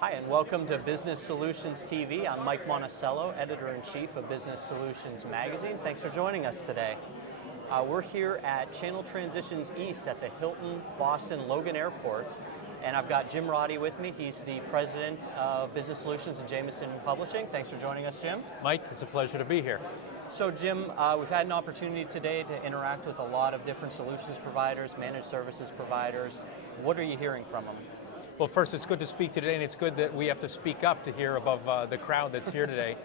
Hi, and welcome to Business Solutions TV. I'm Mike Monocello, Editor-in-Chief of Business Solutions Magazine. Thanks for joining us today. We're here at Channel Transitions East at the Hilton Boston Logan Airport, and I've got Jim Roddy with me. He's the President of Business Solutions and Jameson Publishing. Thanks for joining us, Jim. Mike, it's a pleasure to be here. So Jim, we've had an opportunity today to interact with a lot of different solutions providers, managed services providers. What are you hearing from them? Well, first, it's good to speak today, and it's good that we have to speak up to hear above the crowd that's here today.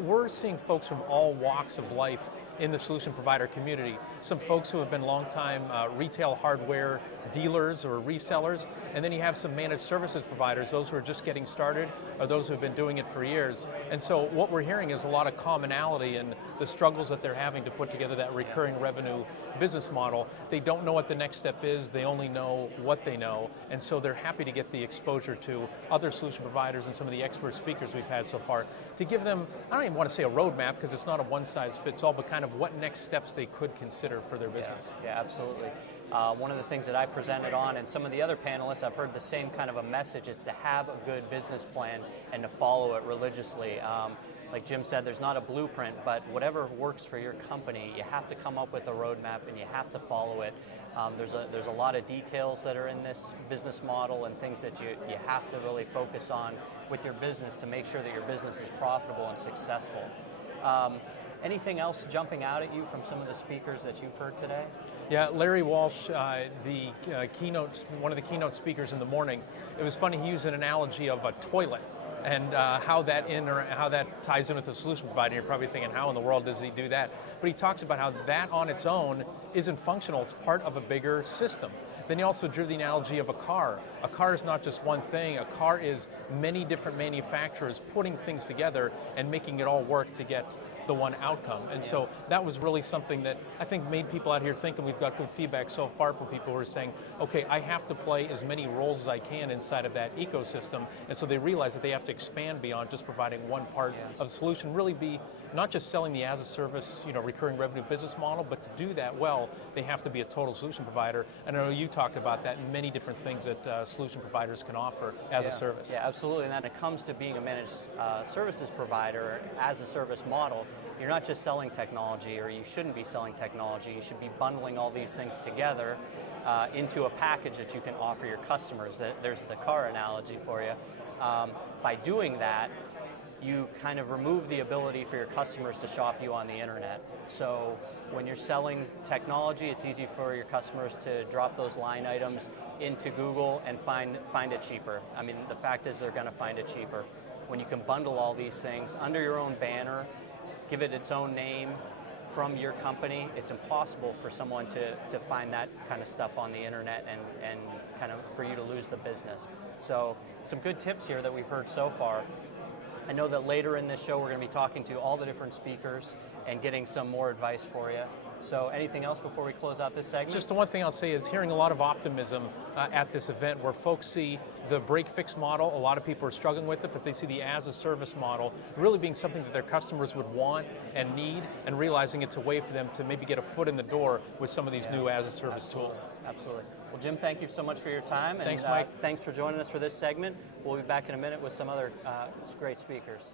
We're seeing folks from all walks of life in the solution provider community. Some folks who have been long-time retail hardware dealers or resellers, and then you have some managed services providers, those who are just getting started, or those who have been doing it for years. And so what we're hearing is a lot of commonality in the struggles that they're having to put together that recurring revenue business model. They don't know what the next step is, they only know what they know, and so they're happy to get the exposure to other solution providers and some of the expert speakers we've had so far to give them, I don't even want to say a roadmap because it's not a one-size-fits-all, but kind of what next steps they could consider for their business. Yeah, absolutely. One of the things that I presented on, and some of the other panelists, I've heard the same kind of a message. It's to have a good business plan and to follow it religiously. Like Jim said, there's not a blueprint, but whatever works for your company, you have to come up with a roadmap and you have to follow it. There's a lot of details that are in this business model and things that you have to really focus on with your business to make sure that your business is profitable and successful. Anything else jumping out at you from some of the speakers that you've heard today? Yeah, Larry Walsh, the one of the keynote speakers in the morning, it was funny, he used an analogy of a toilet and how that ties in with the solution provider. You're probably thinking, how in the world does he do that? But he talks about how that on its own isn't functional, it's part of a bigger system. Then he also drew the analogy of a car. A car is not just one thing, a car is many different manufacturers putting things together and making it all work to get the one outcome. And so that was really something that I think made people out here think, and we've got good feedback so far from people who are saying, okay, I have to play as many roles as I can inside of that ecosystem, and so they realize that they have to expand beyond just providing one part of the solution, really be not just selling the as-a-service, recurring revenue business model, but to do that well, they have to be a total solution provider. And I know you talked about that and many different things that solution providers can offer as a service. Yeah, absolutely. And then it comes to being a managed services provider as a service model. You're not just selling technology, or you shouldn't be selling technology. You should be bundling all these things together into a package that you can offer your customers. There's the car analogy for you. By doing that, you kind of remove the ability for your customers to shop you on the internet. So when you're selling technology, it's easy for your customers to drop those line items into Google and find it cheaper. I mean, the fact is they're going to find it cheaper. When you can bundle all these things under your own banner, give it its own name from your company, it's impossible for someone to find that kind of stuff on the internet and kind of for you to lose the business. So some good tips here that we've heard so far. I know that later in this show we're going to be talking to all the different speakers and getting some more advice for you. So anything else before we close out this segment? Just the one thing I'll say is hearing a lot of optimism at this event where folks see the break-fix model. A lot of people are struggling with it, but they see the as-a-service model really being something that their customers would want and need, and realizing it's a way for them to maybe get a foot in the door with some of these new as-a-service tools. Absolutely. Well, Jim, thank you so much for your time. Thanks, Mike. Thanks for joining us for this segment. We'll be back in a minute with some other great speakers.